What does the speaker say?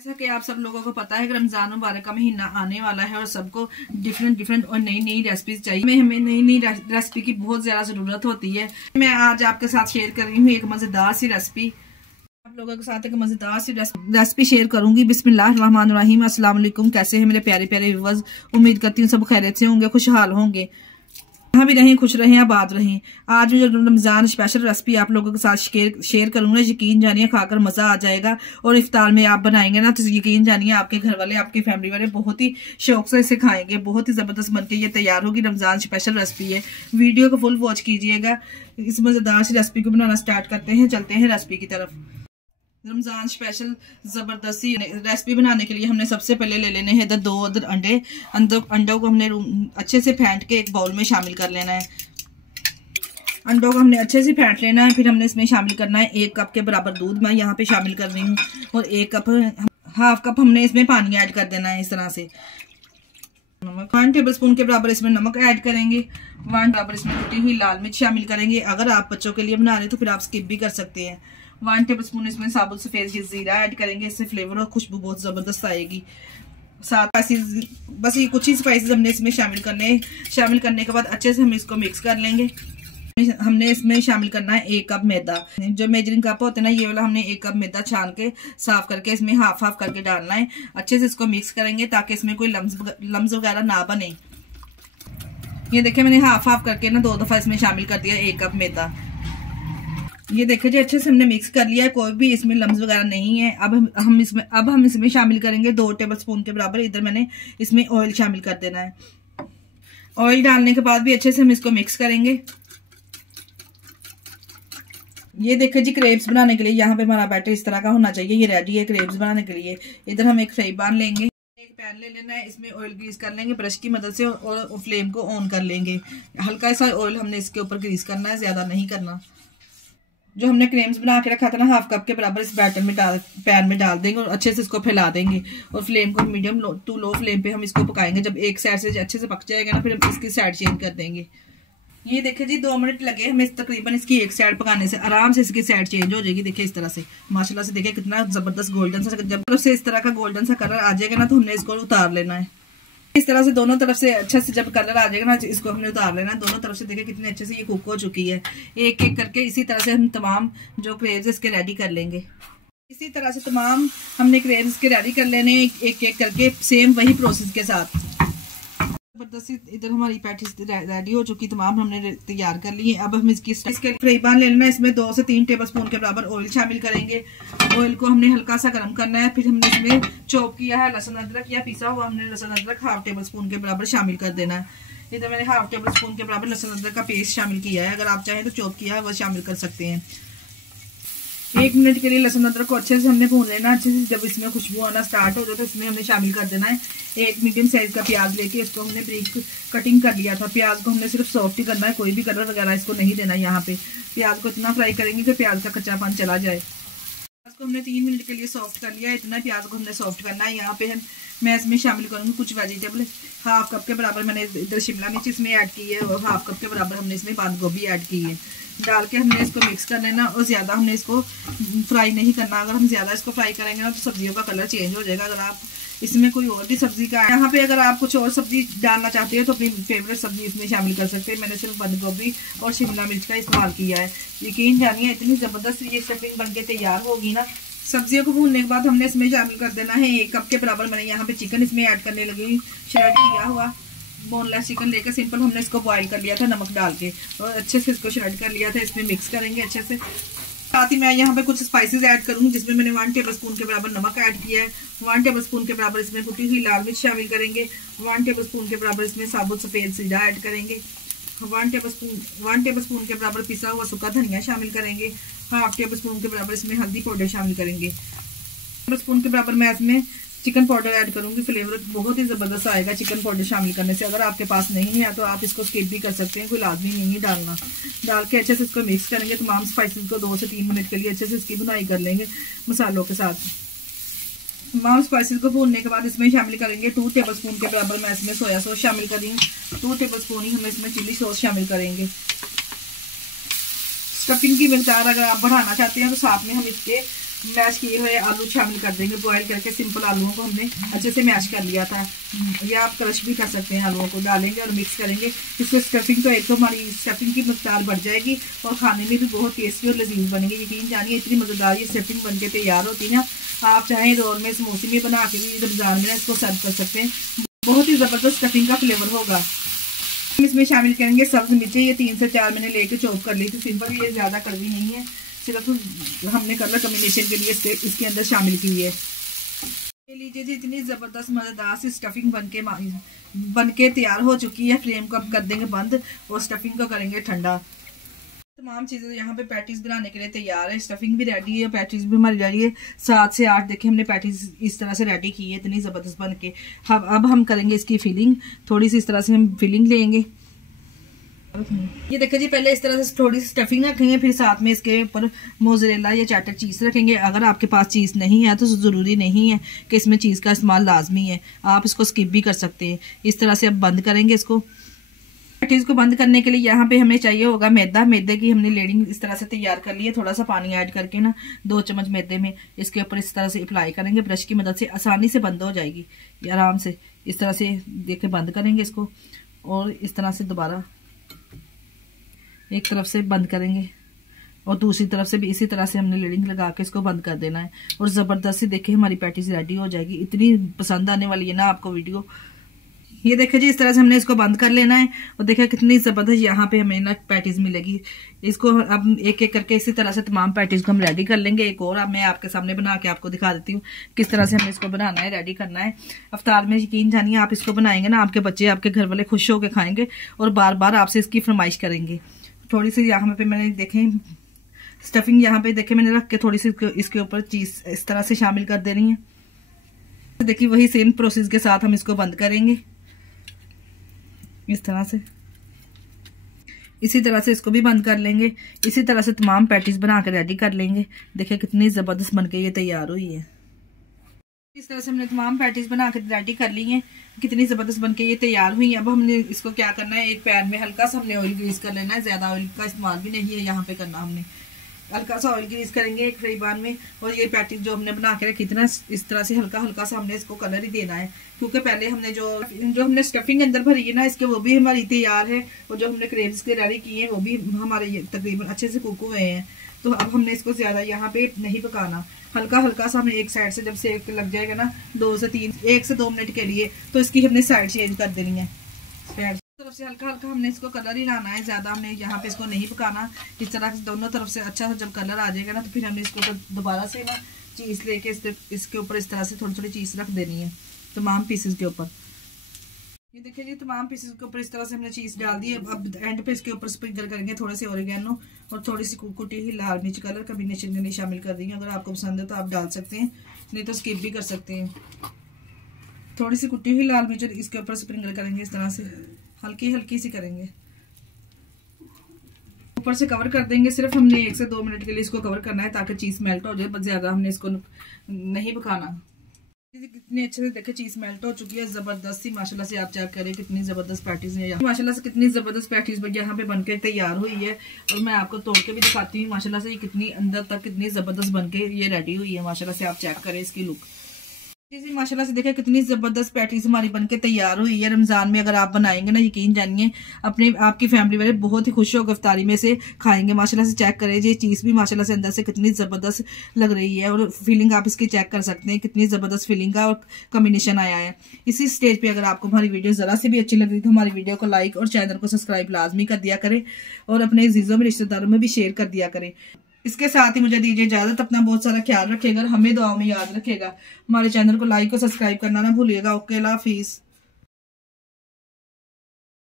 जैसा कि आप सब लोगों को पता है कि रमजान मुबारक का महीना आने वाला है और सबको डिफरेंट और नई नई रेसिपीज चाहिए। हमें नई नई रेसिपी की बहुत ज्यादा जरूरत होती है। मैं आज आपके साथ शेयर कर रही हूँ एक मजेदार सी रेसिपी। आप लोगों के साथ एक मजेदार सी रेसिपी शेयर करूंगी। बिस्मिल्लाहिर्रहमानिर्रहीम। अस्सलाम वालेकुम। कैसे हैं मेरे प्यारे प्यारे व्यूअर्स? उम्मीद करती हूँ सब खैरियत से होंगे, खुशहाल होंगे, यहाँ भी रहें, खुश रहें, आबाद रहें। आज जो रमजान स्पेशल रेसिपी आप लोगों के साथ शेयर करूंगा, यकीन जानिए खाकर मजा आ जाएगा। और इफ्तार में आप बनाएंगे ना तो यकीन जानिए आपके घर वाले, आपकी फैमिली वाले बहुत ही शौक से इसे खाएंगे। बहुत ही जबरदस्त बनके ये तैयार होगी। रमजान स्पेशल रेसिपी है। वीडियो को फुल वॉच कीजिएगा। इस मजेदार सी रेसिपी को बनाना स्टार्ट करते हैं, चलते हैं रेसिपी की तरफ। रमजान स्पेशल जबरदस्ती रेसिपी बनाने के लिए हमने सबसे पहले ले लेने हैं दो अंडे। अंडों को हमने अच्छे से फेंट के एक बाउल में शामिल कर लेना है। अंडों को हमने अच्छे से फेंट लेना है। फिर हमने इसमें शामिल करना है 1 कप के बराबर दूध मैं यहाँ पे शामिल कर रही हूँ, और 1 कप हमने इसमें पानी ऐड कर देना है। इस तरह से 1 टेबल स्पून के बराबर इसमें नमक ऐड करेंगे। 1 बराबर इसमें कुटी हुई लाल मिर्च शामिल करेंगे। अगर आप बच्चों के लिए बना रहे तो फिर आप स्किप भी कर सकते हैं। 1 टेबल स्पून इसमें साबुत सफेद जीरा ऐड करेंगे। इससे फ्लेवर और खुशबू बहुत जबरदस्त आएगी। साथ बस ये कुछ ही स्पाइसेस हमने इसमें शामिल करने के बाद अच्छे से हम इसको मिक्स कर लेंगे। हमने इसमें शामिल करना है 1 कप मैदा। जो मेजरिंग कप होते हैं ना, ये वाला हमने 1 कप मैदा छान के साफ करके इसमें हाफ करके डालना है। अच्छे से इसको मिक्स करेंगे ताकि इसमें कोई लम्स वगैरह ना बने। ये देखिए मैंने हाफ करके ना 2 दफा इसमें शामिल कर दिया 1 कप मैदा। ये देखिए जी अच्छे से हमने मिक्स कर लिया है, कोई भी इसमें लम्स वगैरह नहीं है। अब हम इसमें शामिल करेंगे 2 टेबल स्पून के बराबर। इधर मैंने इसमें ऑयल शामिल कर देना है। ऑयल डालने के बाद भी अच्छे से हम इसको मिक्स करेंगे। ये देखिए जी क्रेप्स बनाने के लिए यहाँ पे हमारा बैटर इस तरह का होना चाहिए। ये रेडी है क्रेप्स बनाने के लिए। इधर हम एक फ्राई पैन लेंगे, एक पैन ले लेना है। इसमें ऑयल ग्रीस कर लेंगे ब्रश की मदद से और फ्लेम को ऑन कर लेंगे। हल्का सा ऑयल हमने इसके ऊपर ग्रीस करना है, ज्यादा नहीं करना। जो हमने क्रेम्स बना के रखा था ना 1/2 कप के बराबर, इस बैटर में पैन में डाल देंगे और अच्छे से इसको फैला देंगे। और फ्लेम को मीडियम टू लो फ्लेम पे हम इसको पकाएंगे। जब एक साइड से अच्छे से पक जाएगा ना, फिर हम इसकी साइड चेंज कर देंगे। ये देखिए जी 2 मिनट लगे हमें तकरीबन इसकी एक साइड पकाने से। आराम से इसकी साइड चेंज हो जाएगी। देखिए इस तरह से माशाल्लाह से देखिए कितना जबरदस्त गोल्डन सा, जब से इस तरह का गोल्डन सा कलर आ जाएगा ना तो हमने इसको उतार लेना है। इस तरह से दोनों तरफ से अच्छे से जब कलर आ जाएगा ना, इसको हमने उतार लेना। दोनों तरफ से देखिए कितने अच्छे से ये कुक हो चुकी है। एक एक करके इसी तरह से हम तमाम जो क्रेव्स इसके रेडी कर लेंगे। इसी तरह से तमाम हमने क्रेव्स के रेडी कर लेने एक एक करके, सेम वही प्रोसेस के साथ। जबरदस्ती इधर हमारी पैटीज रेडी हो चुकी, तमाम हमने तैयार कर ली है। अब हम इसके फ्राई पैन ले लेना है। इसमें 2 से 3 टेबल स्पून के बराबर ऑयल शामिल करेंगे। ऑयल को हमने हल्का सा गर्म करना है। फिर हमने इसमें चॉप किया है लहसुन अदरक या पिसा हुआ हमने लहसुन अदरक 1/2 टेबल स्पून के बराबर शामिल कर देना है। इधर मैंने 1/2 टेबल स्पून के बराबर लहसुन अदरक का पेस्ट शामिल किया है। अगर आप चाहें तो चॉप किया है वह शामिल कर सकते हैं। 1 मिनट के लिए लहसुन अदरक को अच्छे से हमने भून लेना। अच्छे से जब इसमें खुशबू आना स्टार्ट हो जाए तो इसमें हमने शामिल कर देना है 1 मीडियम साइज का प्याज लेके। इसको हमने ब्रीक कटिंग कर लिया था। प्याज को हमने सिर्फ सॉफ्ट ही करना है, कोई भी कलर वगैरह इसको नहीं देना। यहाँ पे प्याज को इतना फ्राई करेंगे कि प्याज का कच्चापन चला जाए। प्याज को हमने 3 मिनट के लिए सॉफ्ट कर लिया है। इतना प्याज को हमने सॉफ्ट करना है। यहाँ पे मैं इसमें शामिल करूँगी कुछ वेजिटेबल। 1/2 कप के बराबर मैंने इधर शिमला मिर्च इसमें ऐड की है और 1/2 कप के बराबर हमने इसमें बंद गोभी ऐड की है। डाल के हमने इसको मिक्स कर लेना और ज्यादा हमने इसको फ्राई नहीं करना। अगर हम ज्यादा इसको फ्राई करेंगे ना तो सब्जियों का कलर चेंज हो जाएगा। अगर आप इसमें कोई और भी सब्जी का यहाँ पे अगर आप कुछ और सब्जी डालना चाहते हो तो अपनी फेवरेट सब्जी इसमें शामिल कर सकते हैं। मैंने सिर्फ बंद गोभी और शिमला मिर्च का इस्तेमाल किया है। यकीन जानिए इतनी जबरदस्त ये स्टफिंग बनके तैयार होगी ना। सब्जियों को भूनने के बाद हमने इसमें शामिल कर देना है 1 कप के बराबर। मैंने यहाँ पे चिकन इसमें ऐड करने लगी, श्रेड किया हुआ बोनलेस चिकन लेकर सिंपल हमने इसको बॉईल कर लिया था नमक डाल के और अच्छे से इसको श्रेड कर लिया था। इसमें मिक्स करेंगे अच्छे से। साथ ही मैं यहाँ पे कुछ स्पाइसेस ऐड करूँगी जिसमें मैंने 1 टेबल स्पून के बराबर नमक ऐड किया है। 1 टेबल स्पून के बराबर इसमें कुटी हुई लाल मिर्च शामिल करेंगे। 1 टेबल स्पून के बराबर इसमें साबुत सफेद जीरा ऐड करेंगे। 1 टेबल स्पून के बराबर पिसा हुआ सूखा धनिया शामिल करेंगे। 1/2 टेबल स्पून के बराबर इसमें हल्दी पाउडर शामिल करेंगे। 1 टेबल स्पून के बराबर मैं इसमें चिकन पाउडर ऐड करूंगी। फ्लेवर बहुत ही जबरदस्त आएगा चिकन पाउडर शामिल करने से। अगर आपके पास नहीं है तो आप इसको स्किप भी कर सकते हैं, कोई लाजमी नहीं है डालना। डाल के अच्छे से इसको मिक्स करेंगे। तमाम स्पाइसेस को 2 से 3 मिनट के लिए अच्छे से इसकी भुनाई कर लेंगे मसालों के साथ। तमाम स्पाइसेस को भूनने के बाद इसमें शामिल करेंगे 2 टेबल स्पून के बराबर मैं इसमें सोया सॉस शामिल करेंगे। 2 टेबल स्पून ही हम इसमें चिली सॉस शामिल करेंगे। स्टफिंग की मिकदार अगर आप बढ़ाना चाहते हैं तो साथ में हम इसके मैश किए हुए आलू शामिल कर देंगे। बॉयल करके सिंपल आलूओं को हमने अच्छे से मैश कर लिया था, या आप क्रश भी कर सकते हैं। आलूओं को डालेंगे और मिक्स करेंगे। इससे स्टफिंग तो एक तो हमारी स्टफिंग की मकदार बढ़ जाएगी और खाने में भी बहुत टेस्टी और लजीज बनेगी। यकीन जानिए इतनी मज़ेदार ये स्टफिंग बनके तैयार होती है ना। आप चाहें रोल में समोसे में बना के भी रमज़ान में इसको सर्व कर सकते हैं। बहुत ही ज़बरदस्त स्टफिंग का फ्लेवर होगा। हम इसमें शामिल करेंगे सब्ज़ मिर्चें। ये 3 से 4 मैंने लेके चॉप कर ली थी सिंपल। ये ज़्यादा कड़वी नहीं है, सिर्फ हमने कलर कॉम्बिनेशन के लिए इसके अंदर शामिल की है। ये लीजिए जी, इतनी ज़बरदस्त मज़ेदार सी स्टफिंग बनके तैयार हो चुकी है। फ्लेम को अब कर देंगे बंद और स्टफिंग को करेंगे ठंडा। तमाम चीज़ें यहाँ पे पैटीज बनाने के लिए तैयार है। स्टफिंग भी रेडी है, पैटीज भी हमारी रेडी है। 7 से 8 देखिए हमने पैटीज इस तरह से रेडी की है, इतनी ज़बरदस्त बन के। अब हम करेंगे इसकी फिलिंग। थोड़ी सी इस तरह से हम फिलिंग लेंगे। ये देखिए जी, पहले इस तरह से थोड़ी सी स्टफिंग रखेंगे, फिर साथ में इसके ऊपर मोज़रेला या चैटर चीज़ रखेंगे। अगर आपके पास चीज़ नहीं है तो ज़रूरी नहीं है कि इसमें चीज़ का इस्तेमाल लाजमी है, आप इसको स्किप भी कर सकते हैं। इस तरह से अब बंद करेंगे इसको। पैटीज को बंद करने के लिए यहाँ पे हमें चाहिए होगा मैदा। मैदे की हमने लेडिंग इस तरह से तैयार कर ली है। थोड़ा सा पानी ऐड करके ना 2 चम्मच मैदे में इसके ऊपर इस तरह से अप्लाई करेंगे। ब्रश की मदद से आसानी से बंद हो जाएगी ये आराम से। इस तरह से देख के बंद करेंगे इसको और इस तरह से दोबारा एक तरफ से बंद करेंगे और दूसरी तरफ से भी इसी तरह से हमने लीडिंग लगा के इसको बंद कर देना है। और जबरदस्ती देखिए हमारी पैटीज रेडी हो जाएगी। इतनी पसंद आने वाली है ना आपको वीडियो। ये देखिए जी, इस तरह से हमने इसको बंद कर लेना है और देखिए कितनी जबरदस्त यहाँ पे हमें ना पैटीज मिलेगी। इसको अब एक एक करके इसी तरह से तमाम पैटीज को हम रेडी कर लेंगे। एक और अब मैं आपके सामने बना के आपको दिखा देती हूँ किस तरह से हमें इसको बनाना है, रेडी करना है। अफ्तार में यकीन जानिए आप इसको बनाएंगे ना, आपके बच्चे आपके घर वाले खुश होकर खाएंगे और बार बार आपसे इसकी फरमाइश करेंगे। थोड़ी सी यहाँ पे मैंने देखें स्टफिंग यहाँ पे देखे मैंने रख के थोड़ी सी इसके ऊपर चीज इस तरह से शामिल कर देनी है। देखिए वही सेम प्रोसेस के साथ हम इसको बंद करेंगे इस तरह से। इसी तरह से इसको भी बंद कर लेंगे। इसी तरह से तमाम पैटीज बना कर रेडी कर लेंगे। देखिए कितनी जबरदस्त बनके ये तैयार हुई है। इस तरह से हमने तमाम पैटीज बना कर रेडी कर ली हैं। कितनी जबरदस्त बनके ये तैयार हुई है। अब हमने इसको क्या करना है, एक पैन में हल्का सा हमने ऑयल ग्रीस कर लेना है। ज्यादा ऑयल का इस्तेमाल भी नहीं है यहाँ पे करना। हमने हल्का सा ऑयल ग्रीस करेंगे एक फ्राई पैन में और ये पैटीज जो हमने बना के रखी थी ना, इस तरह से हल्का हल्का सा हमने इसको कलर ही देना है। क्योंकि पहले हमने जो हमने स्टफिंग अंदर भरी है ना इसके, वो भी हमारी तैयार है और जो हमने क्रेब्स के रेडी किए हैं वो भी हमारे तकरीबन अच्छे से कुक हुए हैं। तो अब हमने इसको ज्यादा यहाँ पे नहीं पकाना। हल्का हल्का सा हमने एक साइड से जब सेक लग जाएगा ना 1 से 2 मिनट के लिए, तो इसकी हमने साइड चेंज कर देनी है। तरफ से हल्का हल्का हमने इसको कलर ही लाना है, ज्यादा हमने यहाँ पे इसको नहीं पकाना। इस तरह से दोनों तरफ से अच्छा जब कलर आ जाएगा ना, तो फिर हमने इसको दोबारा से ना चीज लेके इसके ऊपर इस तरह से थोड़ी थोड़ी चीज रख देनी है तमाम पीसेस के ऊपर। ये देखिए जी, तमाम पीसेस के ऊपर इस तरह से हमने चीज डाल दी है। अब एंड पे इसके ऊपर स्प्रिंकल करेंगे थोड़े से ऑरिगेनो और थोड़ी सी कुटी हुई लाल मिर्च कलर कॉम्बिनेशन के लिए शामिल कर दी है। अगर आपको पसंद है तो आप डाल सकते हैं, नहीं तो स्किप भी कर सकते हैं। थोड़ी सी कुटी हुई लाल मिर्च इसके ऊपर स्प्रिंकल करेंगे इस तरह से, हल्की हल्की सी करेंगे। ऊपर से कवर कर देंगे। सिर्फ हमने 1 से 2 मिनट के लिए इसको कवर करना है ताकि चीज मेल्ट हो जाए, बस ज्यादा हमने इसको नहीं पकाना। कितनी अच्छे से देखे चीज मेल्ट हो चुकी है जबरदस्त सी। माशाल्लाह से आप चेक करें कितनी जबरदस्त पैटीज है। माशाल्लाह से कितनी जबरदस्त पैटीज यहाँ पे बनके तैयार हुई है और मैं आपको तोड़ के भी दिखाती हूँ। माशाल्लाह से कितनी अंदर तक कितनी जबरदस्त बनके ये रेडी हुई है। माशाल्लाह से आप चेक करें इसकी लुक। जी माशाल्लाह से देखिए कितनी जबरदस्त पैटीज हमारी बनके तैयार हुई है। रमजान में अगर आप बनाएंगे ना, यकीन जानिए आपकी फैमिली वाले बहुत ही खुश होकर इफ्तारी में से खाएंगे। माशाल्लाह से चेक करें जी, चीज भी माशाल्लाह से अंदर से कितनी जबरदस्त लग रही है और फीलिंग आप इसकी चेक कर सकते हैं कितनी जबरदस्त फीलिंग का और कॉम्बिनेशन आया है। इसी स्टेज पे अगर आपको हमारी वीडियो जरा से भी अच्छी लग रही तो हमारी वीडियो को लाइक और चैनल को सब्सक्राइब लाजमी कर दिया करें और अपने अजीजों में रिश्तेदारों में भी शेयर कर दिया करें। इसके साथ ही मुझे दीजिए इजाजत। अपना बहुत सारा ख्याल रखिएगा, हमें दुआओं में याद रखिएगा। हमारे चैनल को लाइक और सब्सक्राइब करना ना भूलिएगा। ओके, अल्लाह हाफिज।